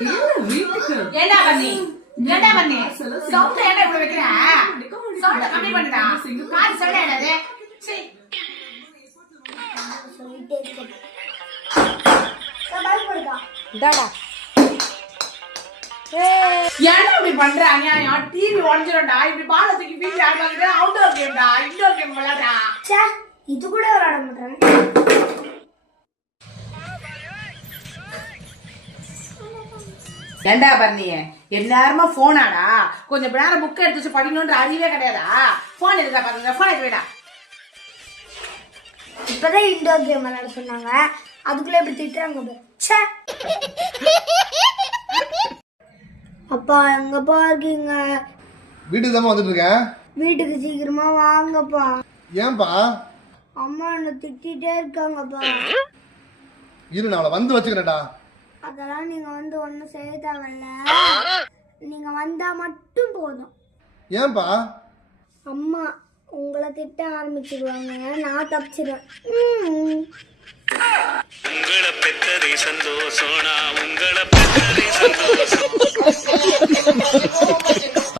என்ன பண்ணி சவுண்ட் என்ன இப்படி வைக்கிற சவுண்ட் கம்மி பண்ணுடா காது சவுண்ட் என்னது சீ இதாடா ஏன்டா இப்படி பண்ற அநியாயம் டிவி உடைஞ்சிடும்டா இப்படி பாலை தூக்கி வீட்டுல ஆடுவாங்க அவுட்டோர் கேம்டா இன்டோர் கேம் விளையாடுறா இது கூட விளையாட மாட்டேன் ஏண்டா பண்ணிய எல்லாருமா போனாடா கொஞ்சம் நேரம் புக் எடுத்து வச்சு படிக்கணும்ன்ற அறிவே கிடையாதா போன் எடுத்தா பாருங்க போன் எடுத்து வேடா இப்பதான் இன்டோர் கேம் விளையாட சொன்னாங்க அதுக்குள்ள எப்படி திட்டுறாங்க அப்பா எங்கப்பா இருக்கீங்க வீட்டுக்கு தான் வந்துட்டு இருக்கேன் வீட்டுக்கு சீக்கிரமா வாங்கப்பா ஏன்பா அம்மா என்ன திட்டிட்டே இருக்காங்கப்பா இரு நான் அவளை வந்து வச்சுக்கிறேன்டா அதெல்லாம் நீங்க வந்து ஒன்றும் செய்ய தேவையில்ல நீங்க வந்தா மட்டும் போதும் ஏன்பா அம்மா உங்களை திட்ட ஆரம்பிச்சிடுவாங்க நான் தப்பிச்சிடுவேன் உங்களை பெற்றதே சந்தோஷம் உங்களை